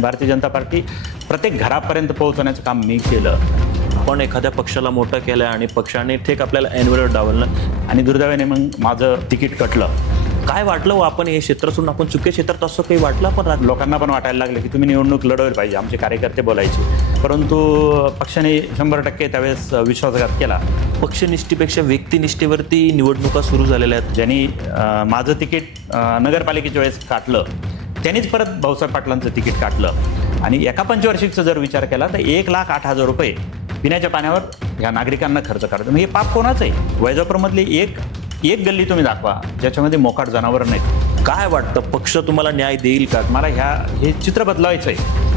Bharatiya Janata party प्रत्येक घरापर्यंत पोहोचवण्याचं काम मी केलं. आपण एखाद्या पक्षाला मोठं केलं आणि पक्षाने थेट आपल्याला एनवेवर डावललं आणि दुर्दैवाने मग माझं तिकीट कटलं. काय वाटलं हो, आपण हे क्षेत्र सोडून आपण चुके क्षेत्रात असं काही वाटलं? पण लोकांना पण वाटायला लागलं की तुम्ही निवडणूक लढवली पाहिजे, आमचे कार्यकर्ते बोलायचे. परंतु पक्षाने 100% त्यावेळेस विश्वासघात केला. पक्षनिष्ठेपेक्षा व्यक्तिनिष्ठेवरती निवडणुका सुरू झालेल्या आहेत. ज्यांनी माझं तिकीट नगरपालिकेच्या वेळेस काटलं त्यांनीच परत भाऊसाहेब पाटलांचं तिकीट काटलं. आणि एका पंचवार्षिकचा जर विचार केला तर 1,08,000 रुपये पिण्याच्या पाण्यावर ह्या नागरिकांना खर्च करायचं. मग हे पाप कोणाचं आहे? वैजापूरमधली एक गल्ली तुम्ही दाखवा ज्याच्यामध्ये मोकाट जनावर नाहीत. काय वाटतं, पक्ष तुम्हाला न्याय देईल का? मला हे चित्र बदलावायचं आहे.